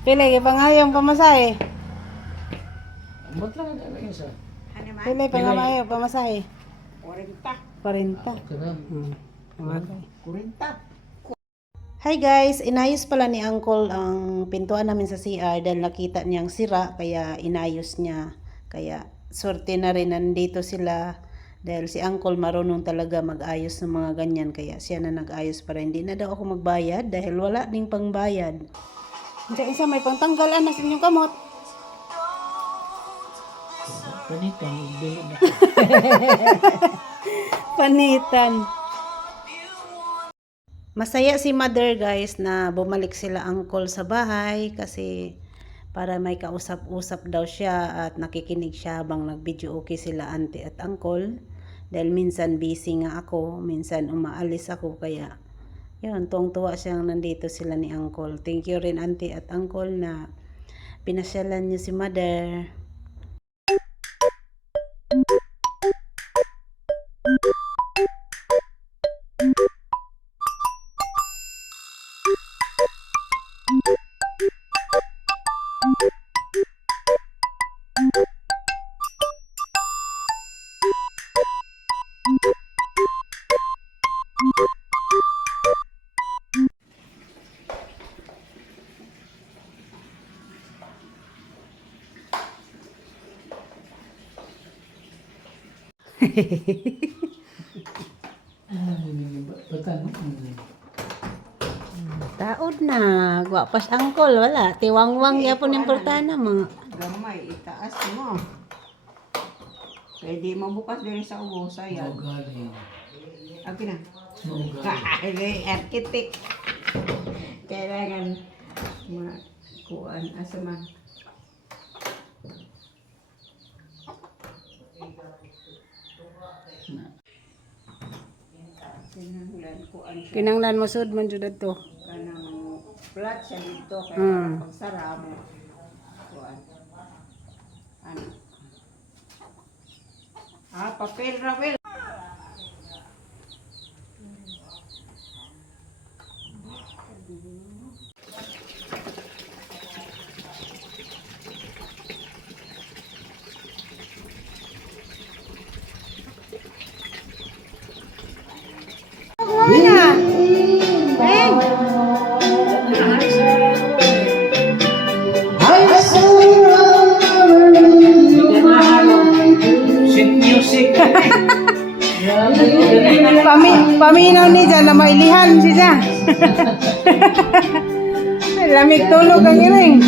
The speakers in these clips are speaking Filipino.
Pili, pangayong pamasahe. Ambot lang na lang isa. Pili, pangayong pamasahe. 40. 40. Sarap. Okay. 40. Hi guys, inayos pala ni Uncle ang pintuan namin sa CR dahil nakita niyang sira kaya inayos niya. Kaya swerte na rin nandito sila dahil si Uncle marunong talaga mag-ayos ng mga ganyan kaya siya na nag-ayos para hindi na daw ako magbayad dahil wala ding pangbayad. Diyan isa may pangtanggalan na sa inyong kamot. Panitan, magbili na. Panitan. Masaya si mother guys na bumalik sila uncle sa bahay kasi para may kausap-usap daw siya at nakikinig siya habang nag-video okay sila auntie at uncle. Dahil minsan busy nga ako, minsan umaalis ako kaya yun, tuwang-tuwa siyang nandito sila ni uncle. Thank you rin auntie at uncle na pinasyalan niyo si mother. Batan. Taod na, gwapas uncle, wala. Tiwangwang yapon yung portana mo. Gamay, itaas mo. Pwede mabukas din sa ubo, sayang. Magaling. Okay na. Magaling. Ay, architect. Kailangan makuan asaman. Kinanglan mo sud man jud to. Kanang flat siya dito kaya pagsara mo. Kuan. Ano? Papel Ravel. Mana? Ben. Shit music. Paminaw ni dyan na mailihan siya. Lamig tulog ang iring.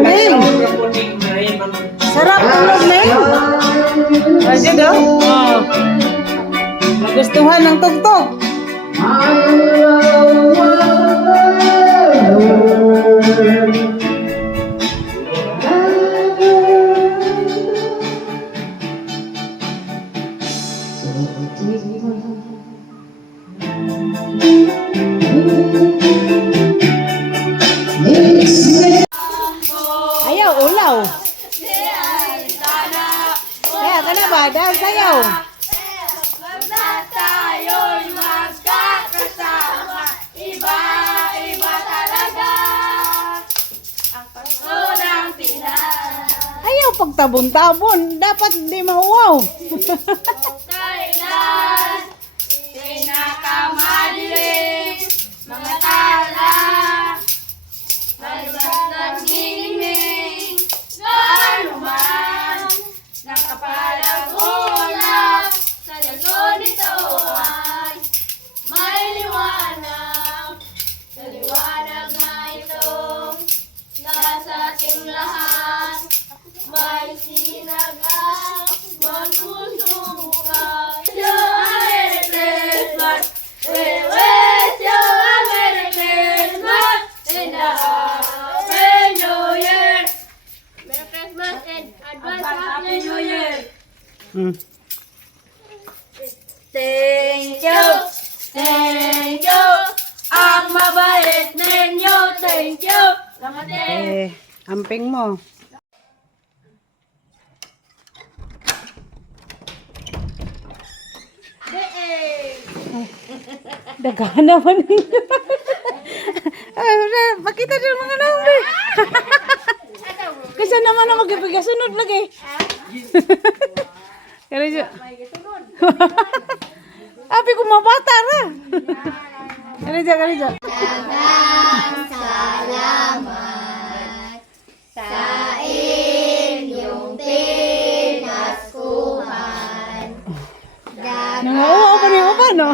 Meng. Sarap tulog, Meng. Aja daw. Nagustuhan ng tugtog. Ayaw, ulaw. Kaya ka na ba? Dahil sayaw. Tayo'y magkakasama, iba-iba talaga ang Pasko ng Pinas. Ayaw pagtabon-tabon. Dapat di mauwaw. Kailan pinakamadilim mga tala, maliwas ng hingin, gaano man nakapalang ulap. Sa likod nito ay may liwanag. Sa liwanag na ito, nasa ating lahat, may sinagang magsusukat. Yo, Merry Christmas! We wish you a Merry Christmas and a Happy New Year! Merry Christmas and advance Happy New Year! Thank you! Thank you! Ang mabait ninyo! Thank you! Salamat din! Amping mo. Daghan naman ninyo. Ay, Pakita dyan mga naong di. Kasi naman na magpigasunod lagi. Kaya dyan. Abi ko mabata ra. Kaya dyan. Nang oo pa rin no?